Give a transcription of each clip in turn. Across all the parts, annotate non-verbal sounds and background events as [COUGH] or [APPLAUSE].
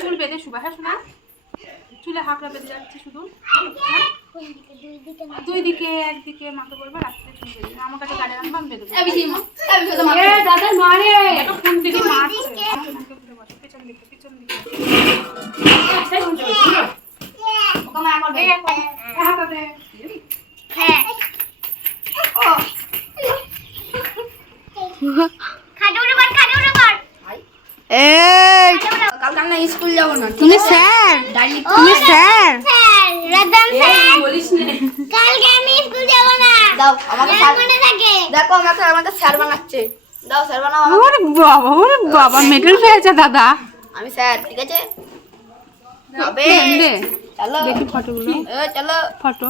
চুল বেঁধে হ্যাঁ শোনা? চুলে হাঁকড়া বেঁধে যাচ্ছে শুধু। হ্যাঁ? দুই দিকে একদিকে মাকে বলব রাত্রে চুল বেঁধে আমার কাছে গাড়ি আনব আমি বেঁধে। মারে কোন দিকে মারছে বসো, পেছন দিকে পেছন দিকে। এই এই! কালকে আমরা স্কুল যাব না তুমি স্যার তুমি স্যার। বলিস নে। কালকে আমি স্কুল যাব না। দাও আমাকে স্যার মনে থাকে? দেখো আমাকে আমাকে স্যার বানাচ্ছে। দাও স্যার বানাও। ওরে বাবা ওরে বাবা মেডেল পেয়েছে দাদা। আমি স্যার ঠিক আছে? হবে। চলো। দেখি ফটোগুলো এ, চলো। ফটো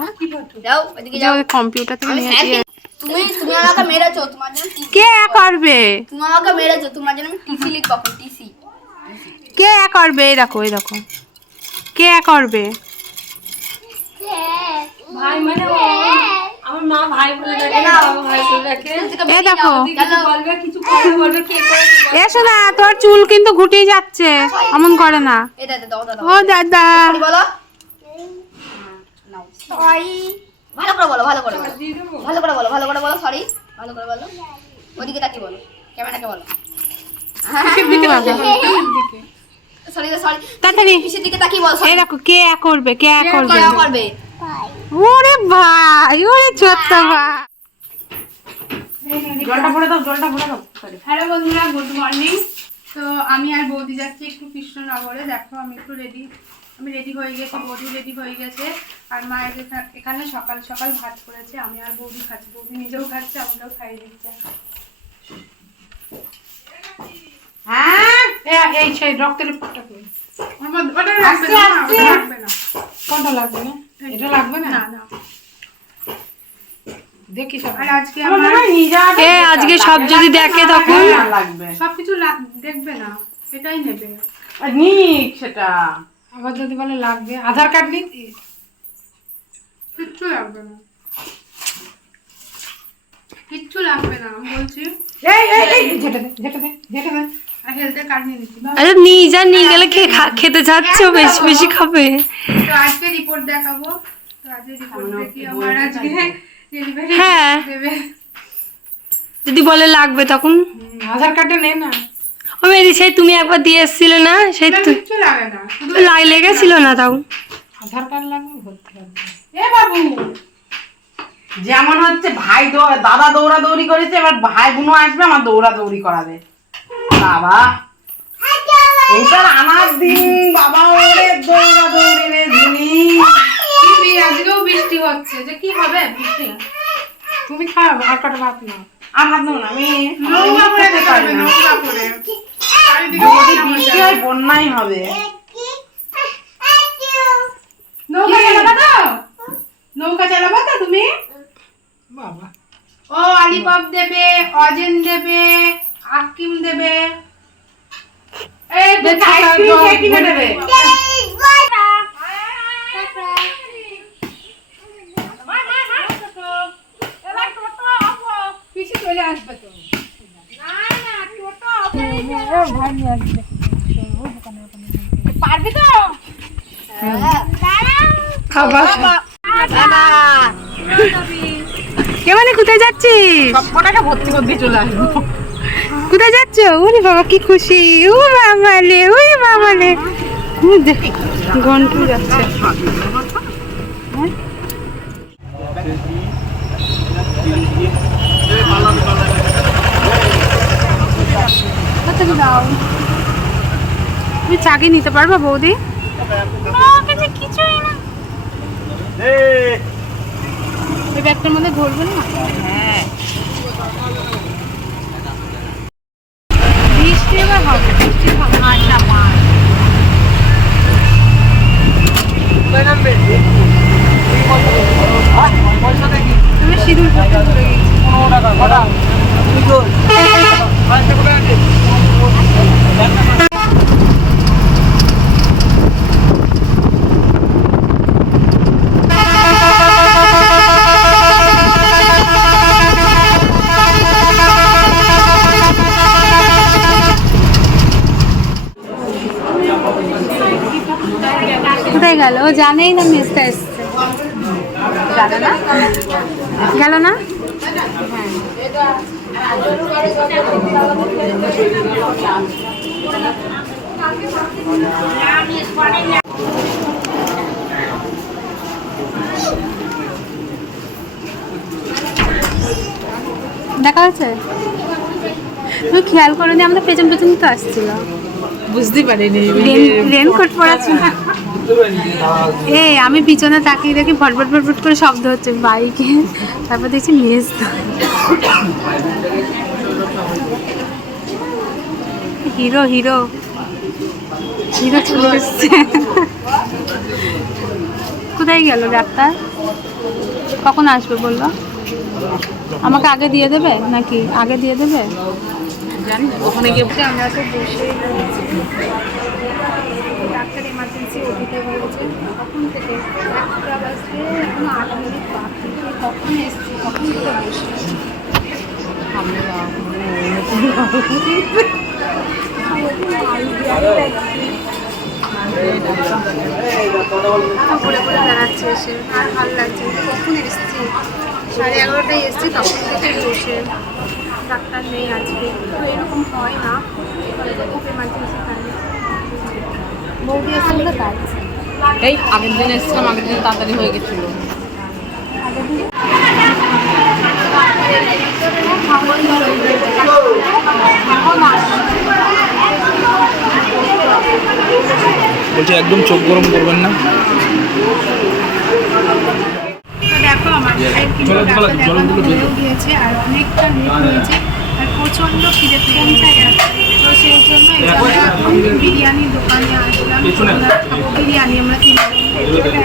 যাও এদিকে যাও কম্পিউটার থেকে নিয়ে তুমি তুমি আমাকে মেরেছো তোমার জন্য কে করবে? তুমি আমাকে মেরেছো তোমার জন্য আমি টিসি লিখব টিসি। কে করবে? এই দেখো এই দেখো। কে করবে? ভাই মানে আমার মা ভাই বলে ডাকে বাবা ভাই বলে ডাকে। এ দেখো বলবে কিছু করে বলবে কে করে দিবে। এসো না তোর চুল কিন্তু ঘুটিয়ে যাচ্ছে এমন করে না। এটা দাও দাও ও দাদা। বলো। নাও। সরি। ভালো করে বলো ভালো করে ভালো করে বলো ভালো করে বলো সরি ভালো করে বলো। ওদিকে তাকিয়ে বলো ক্যামেরাকে বলো। সরি সরি তাড়াতাড়ি। পিছের দিকে তাকিয়ে বলো এই দেখো কে করবে কে করবে? করবে? ওরে ভাই ওরে ছোট্ট ভাই। জলটা ভরে দাও জলটা ভরে দাও। হ্যালো বন্ধুরা গুড মর্নিং তো আমি আর বৌদি যাচ্ছি একটু কৃষ্ণনগরে। দেখো আমি একটু রেডি আমি রেডি হয়ে গেছি বৌদি রেডি হয়ে গেছে। আর মা এখানে সকাল সকাল ভাত করেছে। আমি আর বৌদি খাচ্ছি বৌদি নিজেও খাচ্ছে আমাকেও খাইয়ে দিচ্ছে। হ্যাঁ এই সেই রক্তের ফোঁটা কই? আমার ওটা রাখবে না মা, ওটা রাখবে না। কোনটা লাগবে না? এটা লাগবে না? না না। দেখি সব। আর আজকে আমার এ আজকে সব যদি দেখে তখন? লাগবে সবকিছু দেখবে না এটাই নেবে। নিক সেটা। আবার যদি বলে লাগবে আধার কার্ড নিতি কিচ্ছু লাগবে না। কিচ্ছু লাগবে না আমি বলছি। এই এই এই যেটা দে যেটা দে যেটা দে। আর হেলথের কার্ড নিয়ে যা নিয়ে গেলে খেয়ে খেতে যাচ্ছ বেশি বেশি খাবে। তো আজকে রিপোর্ট দেখাবো। তো আজকে রিপোর্ট দেখি আমার আজকে ডেলিভারি হ্যাঁ। দেবে। যদি বলে লাগবে তখন। আধার কার্ডটা নে না। ও মেরি সেই তুমি একবার দিয়ে এসেছিলে না? সেই লাই লেগেছিল না তাও। আধার কার্ড লাগবে ভর্তি এ বাবু যেমন হচ্ছে ভাই দাদা দৌড়া দৌড়ি করেছে এবার ভাই বোনও আসবে আমার দৌড়া দৌড়ি করাবে। বাবা এইটার আমার দিন বাবা ওরে দৌড়া দৌড়ি রে ঝুনি আজকেও বৃষ্টি হচ্ছে। যে কি হবে? বৃষ্টি তুমি খাও আর কটা ভাত নাও। আর নাও না বৃষ্টি হয় বন্যাই হবে। নৌকা চালাবা তো? নৌকা চালাবা তো তুমি? বাবা। ও আলিপপ দেবে অজেন দেবে আকিম দেবে। এই আইসক্রিম কিনে দেবে? চলে আসবে তো। পারবি তো খাবার। কে মানে কোথায় যাচ্ছিস? কটাকে ভর্তি করে চলে আসব। কোথায় যাচ্ছ? ওরে বাবা কি খুশি। ও বাবালে ওই বাবালে হুম, যাচ্ছে। তাড়াতাড়ি দাও তুমি চাকি নিতে পারবা বৌদি? কিছুই না। ওই ব্যাগটার মধ্যে ধরবেন না? বৃষ্টি এবার হবে বৃষ্টি হবে আচ্ছা মাছ তুমি সিঁদুর পরতে ভুলে গেছি গেল ও জানেই না মেজটা এসছে। জানে না? গেল না? দেখা হয়েছে? তুমি খেয়াল করো নি আমাদের পেছন পেছন তো আসছিল। বুঝতে পারিনি। রেনকোট পরা ছিল এ আমি পিছনে তাকিয়ে দেখি ফটফট ফটফট করে শব্দ হচ্ছে বাইকে। তারপর দেখছি মেজ হিরো হিরো। হিরো চলে এসছে। কোথায় গেল ডাক্তার? কখন আসবে বলল? আমাকে আগে দিয়ে দেবে নাকি আগে দিয়ে দেবে? জানি ওখানে গিয়ে আমরা তো বসে ডাক্তার এমার্জেন্সি ওটিতে বলেছে তখন থেকে একটা বাজতে এখনও আট মিনিট বাকি কখন এসছি কখন থেকে বসে বেড়াচ্ছে এসে আর ভালো লাগছে কখন এসছি? সাড়ে এগারোটায় এসছি তখন থেকে বসে। ডাক্তার নেই আজকে। তো এরকম হয় না। খুব এমার্জেন্সি বৌদি এসেছিল তাই। এই আগের দিন এসেছিলাম আগের দিন তাড়াতাড়ি হয়ে গেছিল। বলছি একদম চোখ গরম করবেন না। দেখো আমার গিয়েছে আর অনেকটা আর প্রচণ্ড খিদে পেয়ে তো সেই জন্য বিরিয়ানির দোকানে আসলাম বিরিয়ানি আমরা এই যদি দেখে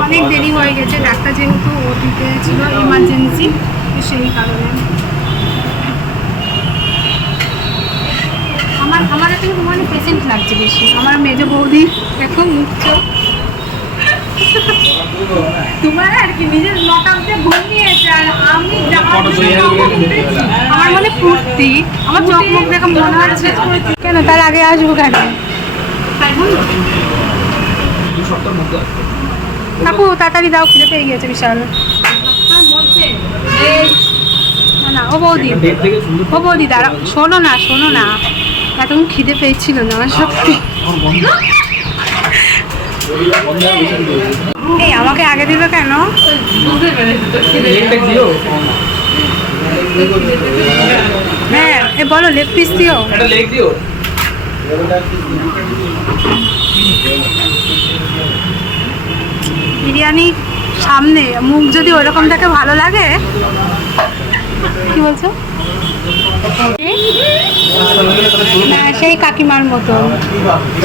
অনেক দেরি হয়ে গেছে ডাক্তার যেহেতু ওটিতে ছিল এমার্জেন্সি সেই কারণে আমার আমার এখন মানে পেশেন্ট লাগছে বেশি। আমার মেজ বৌদি এখন চোখ তোমার আর কি নিজের ঘুমিয়েছে আর আমি আমার মানে ফুর্তি আমার চোখ মুখ দেখে মনে হচ্ছে কেন তার আগে আসব কেন? কাকু তাড়াতাড়ি দাও খিদে পেয়ে গেছে বিশাল। না না ও বৌদি। ও বৌদি দাঁড়া শোনো না শোনো না। এতক্ষণ খিদে পেয়েছিল না আমার সত্যি এই আমাকে আগে দিল কেন? হ্যাঁ এ বলো লেগ পিস দিও। একটা লেগ দিও। বিরিয়ানি সামনে মুখ যদি ওরকম থাকে ভালো লাগে কি বলছো? হ্যাঁ সেই কাকিমার মতো।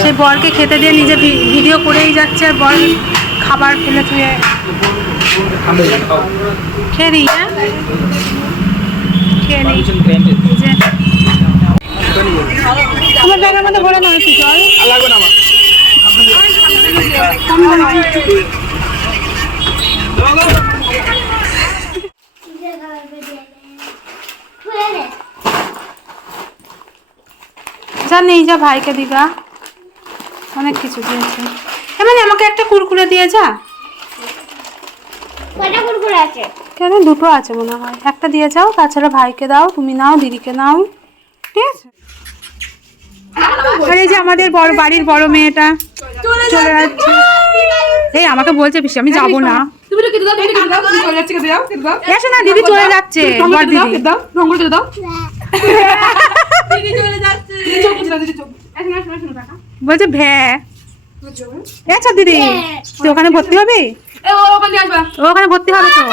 সেই বরকে খেতে দিয়ে নিজে ভিডিও করেই যাচ্ছে আর বর খাবার ফেলে খাও। খেয়ে নিই হ্যাঁ? খেয়ে নিই। আমার জায়গার মধ্যে ভরে নয় একটু জল। লাগবে না আমার। যা নেই যা ভাইকে দিগা অনেক কিছু দিয়েছে। এমনি আমাকে একটা কুরকুরে দিয়ে যা। কয়টা কুরকুরে আছে? কেন দুটো আছে মনে হয়। একটা দিয়ে যাও তাছাড়া ভাইকে দাও তুমি নাও দিদিকে নাও। ঠিক আছে? আর এই যে আমাদের বড় বাড়ির বড় মেয়েটা। চলে যাচ্ছে। এই আমাকে বলছে পিসি আমি যাব না। তুমি তো দাও তুমি তো দাও তুমি চলে যাচ্ছে কেটে দাও কেটে এসো না দিদি চলে যাচ্ছে। দাও দাও। [LAUGHS] বলছে ভ্যা। আচ্ছা দিদি। তুই ওখানে ভর্তি হবি? ও ওখান ভর্তি হবে তো।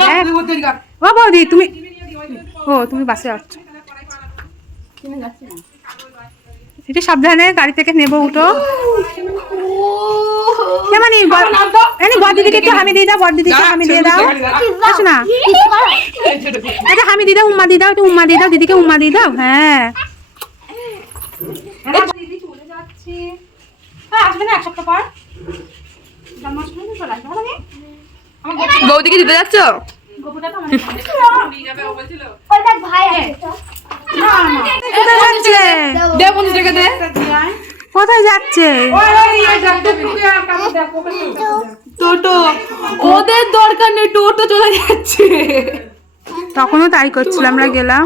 হ্যাঁ। তুমি ও বৌদি তুমি ও তুমি বাসে যাচ্ছ? একটু সাবধানে গাড়ি থেকে নেব উঠো। কেমন এনি বর দিদিকে একটু হামি দিয়ে দাও বর দিদিকে হামি দিয়ে দাও। আসো না। আচ্ছা হামি দিয়ে দাও উম্মা দিয়ে দাও একটু উম্মা দিয়ে দাও দিদিকে উম্মা দিয়ে দাও হ্যাঁ। দিদি চলে যাচ্ছে। হ্যাঁ আসবে না এক সপ্তাহ পর। জন্মাষ্টমী চলে আসবে হবে না? বৌদিকে দিতে যাচ্ছ? দেখো ভাই আছে দে দে কোথায় যাচ্ছে? টোটো। ওদের দরকার নেই টোটো চলে যাচ্ছে। তখনও তাই করছিল আমরা গেলাম।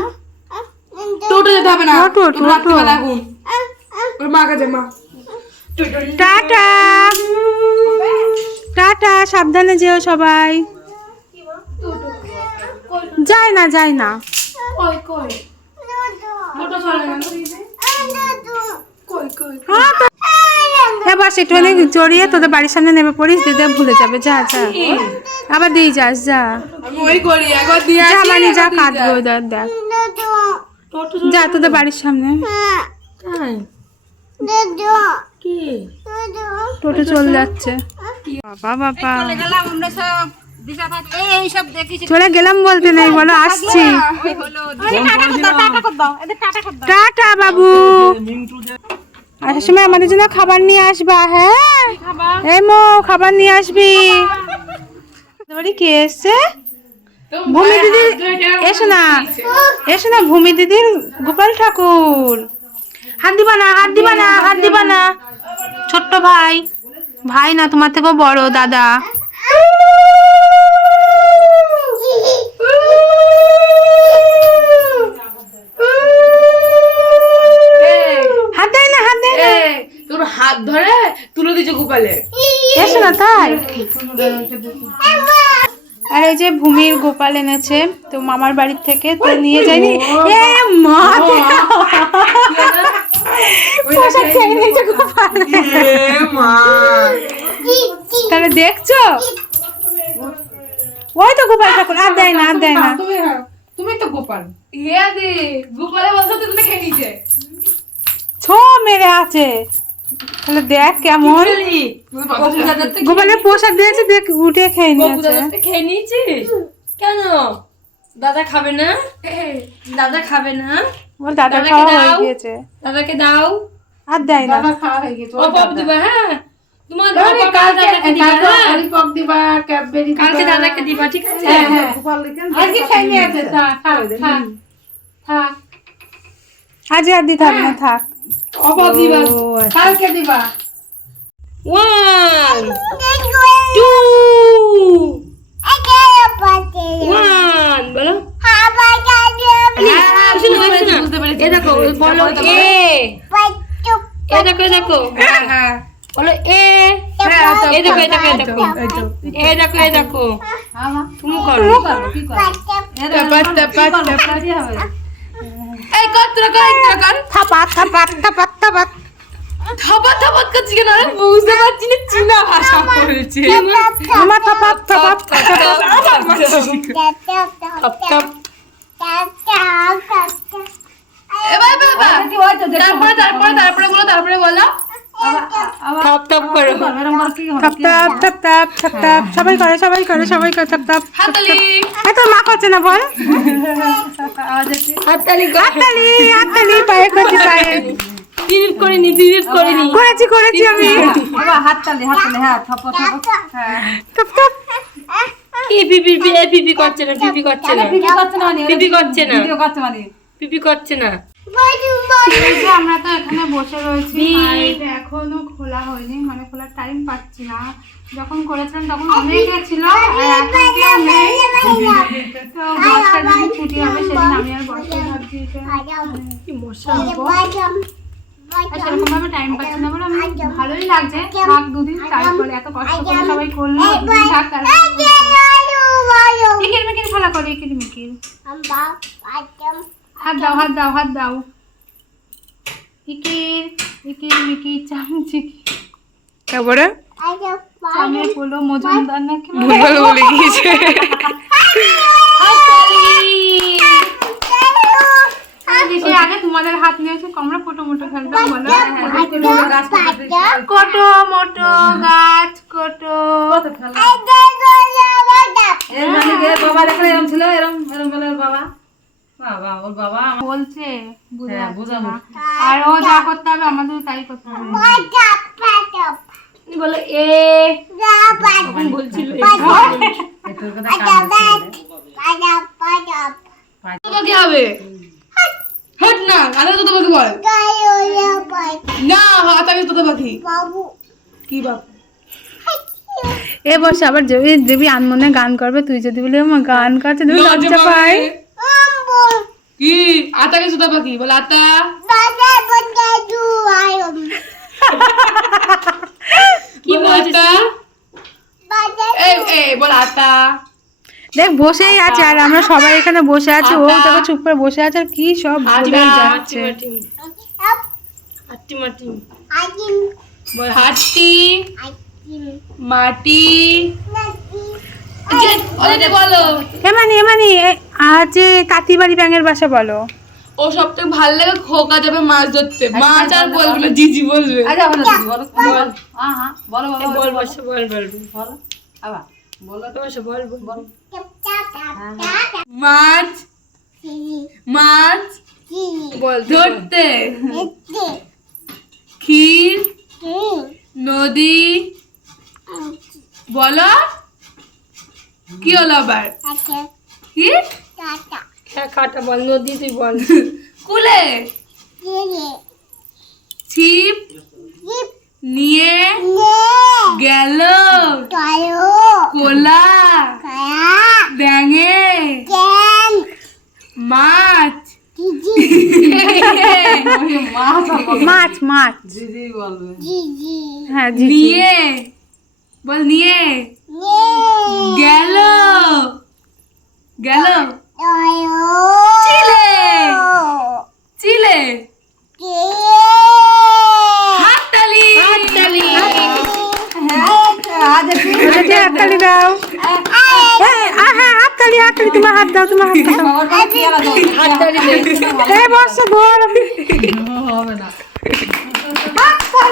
টোটো যেতে হবে না। টোটো, টোটো। ওর মা কাছে মা। টাটা। টাটা সাবধানে যেও সবাই। যায় না যায় না। কই কই? টোটো চলে না হ্যাঁ, এবার একটুখানি জড়িয়ে তোদের বাড়ির সামনে নেমে পড়িস দিদি ভুলে যাবে। যা যা। আবার দিয়ে যাস যা। যা মানে যা কাঁদবে দেখ যা তোদের বাড়ির সামনে। টোটো চলে যাচ্ছে। বাবা বাবা। চলে গেলাম বলতে নেই বলো আসছি। টাটা বাবু। আসার সময় আমাদের জন্য খাবার নিয়ে আসবা হ্যাঁ? এই মো খাবার নিয়ে আসবি। ধরি কে এসছে? ভূমি দিদি এসো না। এসো না ভূমি দিদির গোপাল ঠাকুর। হাত দিবা না হাত দিবা না হাত দিবা না। ছোট্ট ভাই। ভাই না তোমার থেকেও বড় দাদা। হাত ধরে তুলে দিচ্ছে গোপালে। এসো না তাই? আর এই যে ভূমির গোপাল এনেছে তো মামার বাড়ির থেকে তো নিয়ে যায়নি। এ মা! পোশাক খেয়ে নিয়েছে গোপাল। তাহলে দেখছ? ওই তো গোপাল ঠাকুর আর দেয় না আর দেয় না। তুমি তুমি তো গোপাল। ইয়ে দে গোপালে বলছো তুমি খেয়ে নিছে ছো মেরে আছে। তাহলে দেখ কেমন। গোপালের পোশাক দিয়েছে দেখ উঠে খেয়ে নিয়েছে। খেয়ে নিয়েছিস? কেন? দাদা খাবে না? দাদা খাবে না? ওর দাদা খাওয়া হয়ে গিয়েছে। দাদাকে দাও। আর দেয় না। দাদা খাওয়া হয়ে গেছে ও পপ দিবা হ্যাঁ। তোমার দাদাকে দিবা হ্যাঁ। ললিপপ দিবা ক্যাডবেরি কালকে দাদাকে দিবা ঠিক আছে? হ্যাঁ হ্যাঁ। আজকে খেয়ে নিয়েছে থাক থাক থাক। থাক আজ আর দিতে হবে না থাক। অপর দিবা। ও, আচ্ছা। কালকে দিবা। ওয়ান টু ওয়ান বলো। হ্যাঁ এ দেখো বলো এ। এ দেখো এ দেখো। হ্যাঁ বলো এ। এ দেখো এ দেখো এ দেখো এ দেখো এ দেখো। তুমি করো। এই কর তোরা কর তোরা কর থাপাত থাপাত থাপাত থাপাত থাপাত থাপাত করছি কেন আরে বুঝতে পারছি না চীনা ভাষা বলছে আমার থাপাত থাপাত এবার তারপরে তারপরে তারপরে বলো তারপরে বলো টপ টপ করো। থাপ থাপ থাপ থাপ থাপ। থাপ সবাই করে সবাই করে সবাই করে থাপ থাপ। হাততালি। মা করছে না বল। হাততালি হাততালি হাততালি পায়ে করছি পায়ে। ডিলিট করে নি ডিলিট করে নি করেছি করেছি আমি। হাততালি হাততালি হ্যাঁ থাপ থাপ থাপ। থাপ কি পিপি করছে না পিপি করছে না। করছে না পিপি করছে না। করছে মানে। পিপি করছে না। আমরা তো এখানে বসে রয়েছি এখনও খোলা হয়নি মানে খোলার টাইম পাচ্ছি না। যখন করেছিলাম তখন অনেকে ছিল তো দিন ছুটি হবে সেদিন আমি আর বসে ভাবছি আর সেরকম ভাবে টাইম পাচ্ছি না বলে ভালোই লাগছে। থাক দুদিন তারপরে এত কষ্ট করে সবাই করল থাক তারপরে খেলা করে ইকির মিকির হাত দাও হাত দাও হাত দাও। ইকির ইকির মিকির চামচিকি তারপরে? চামে বলো মজুমদার নাকি ভুলভাল বলে গিয়েছে। আগে তোমাদের হাত নিয়েছে আমরা ফটো মোটো খেলতাম বলো। কোটো মোটো গাছ কোটো এর মানে গে বাবা দেখলে এরকম ছিল এরকম এরকম বলে বাবা। বাবা ওর বাবা বলছে বুঝে হ্যাঁ, বুঝাবো। আর ও যা করতে হবে আমাদের তাই করতে হবে। বলো এ বলছিল। হবে? হট না আদা তো তোমাকে বল না হাত কি এ বসে আবার যদি দেবী আনমনে গান করবে তুই যদি বলি আমার গান করছে তুমি লজ্জা পাই কি? আতাকে তোতা পাখি? বল আতা। কি বলতা এই এই বল আতা। দেখ বসেই আছে আর আমরা সবাই এখানে বসে আছি। ও তোকে চুপ করে বসে আছে আর কি সব বলে যাচ্ছে। হাট্টি মাটি। বল মাটি। বলো এমানি এমানি আজ কাতিবাড়ি ব্যাঙের বাসা বলো। ও সব থেকে ভালো লাগে খোকা যাবে মাছ ধরতে। মাছ আর বলবে না জিজি বলবে। আচ্ছা বলো বলো বল। হ্যাঁ বলো বাবা বল বসে বল বল। আবার। বলো বসে বল বল মাছ মাছ বল ধরতে। ক্ষীর নদী। বলো। কি হলো আবার? কি? কাটা বল নদী তুই বল। কুলে? ছিপ? নিয়ে গেল। কোলা? ব্যাঙে? মাছ? মাছ মাছ হ্যাঁ জি জি। নিয়ে? বল নিয়ে। গেল। গেল। চিলে। চিলে। হাততালি। হাততালি। আজকে হাততালি দাও। হ্যাঁ হাততালি হাততালি তোমার হাত দাও তোমার হাত দাও। হাততালি বসে বল। হবে না। [LAUGHS]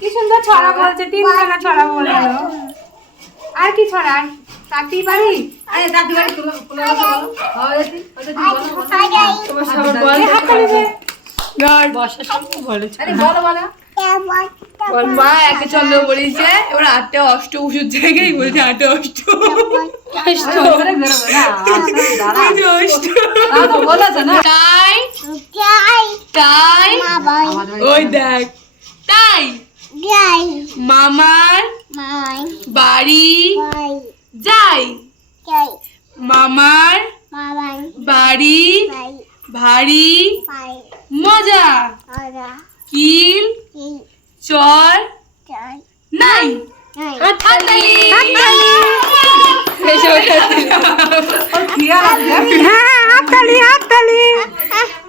কি সুন্দর ছড়া বলছে তিনখানা ছড়া বলল আর কি ছড়া কাটি বাড়ি? আরে দাদি বাড়ি কথা বলো। হয় দিদি দিদি সবার বলো বলো। ওর মা একে চন্দ্র বলেছে। এবার আটটা অষ্ট উষুর জায়গায় বলছে আটটা অষ্ট। তাই? তাই। ওই দেখ। তাই? মামার বাড়ি যাই। মামার বাড়ি ভারী মজা। কিল চর নাই হাততালি খেয়াল আছে হ্যাঁ হাততালি হাত